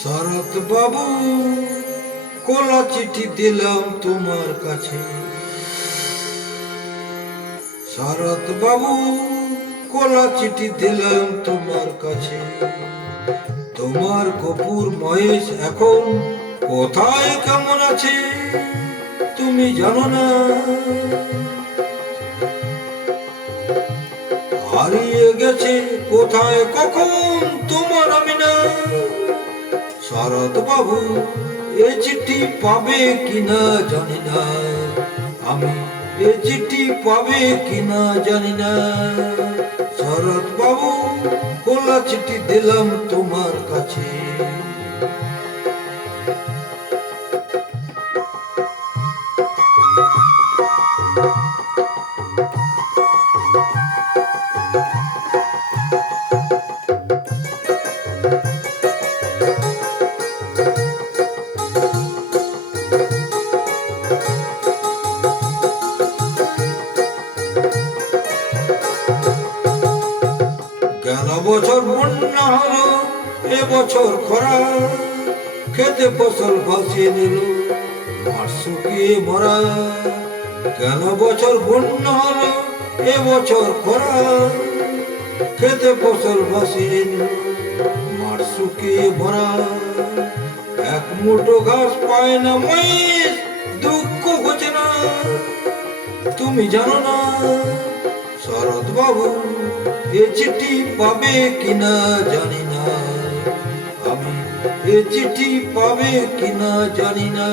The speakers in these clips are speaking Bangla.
শরৎ বাবু, কলা চিঠি দিলাম তোমার কাছে। শরৎ বাবু, কলা চিঠি দিলাম তোমার কাছে। তোমার গফুর মহেশ এখন কোথায় কেমন আছে তুমি জানো না? হারিয়ে গেছে কোথায় কখন তোমার আমি না। শরৎ বাবু, এ চিঠি পাবে কিনা জানি না, আমি এ চিঠি পাবে কিনা জানি না। শরৎ বাবু, খোলা চিঠি দিলাম তোমার কাছে। গেল বছর বন্যা হলো, এবছর খরা, খেতে ফসল ভাসিয়ে নিল, মাঠ শুকিয়ে মরা। গেল বছর বন্যা হলো, এবছর খরা, খেতে ফসল ভাসিয়ে নিল, মাঠ শুকিয়ে মরা। এক মুঠো ঘাস পায় না মহিষ, দুঃখ ঘুচে না তুমি জানো না। শরৎ বাবু, এ চিঠি পাবে কিনা জানি না, আমি এ চিঠি পাবে কিনা জানি না।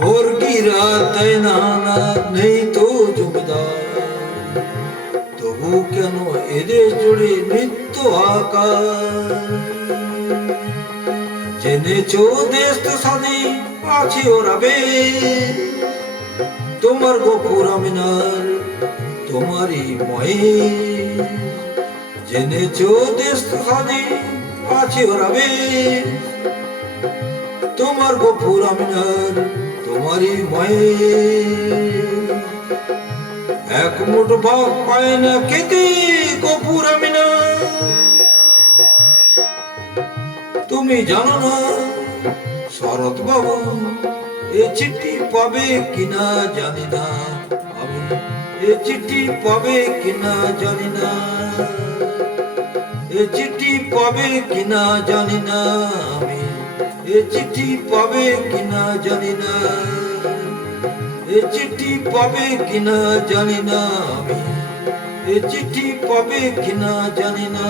বর্গিরা দেয় না, নেই তো জমিদার, তবু কেন এদের জুড়ে নিত্য আকার। জেনেছো দেশ তো স্বাধীন আছে ওরা বে, তোমার গফুর আমিনার তোমারই ময়ে। জেনেছো দেশ তো স্বাধীন আছে ওরা বে, তোমার গফুর আমিনার তোমারই ময়ে। এক মুঠো ভাত পায় না খেতে গফুর আমিনা, তুমি জানো না। শরৎ বাবু, এ চিঠি পাবে কিনা জানি না, আমি এ চিঠি পাবে কিনা জানি না। এ চিঠি পাবে কিনা জানি না, আমি এ চিঠি পাবে কিনা জানি না। এ চিঠি পাবে কিনা জানি না, আমি এ চিঠি পাবে কিনা জানি না।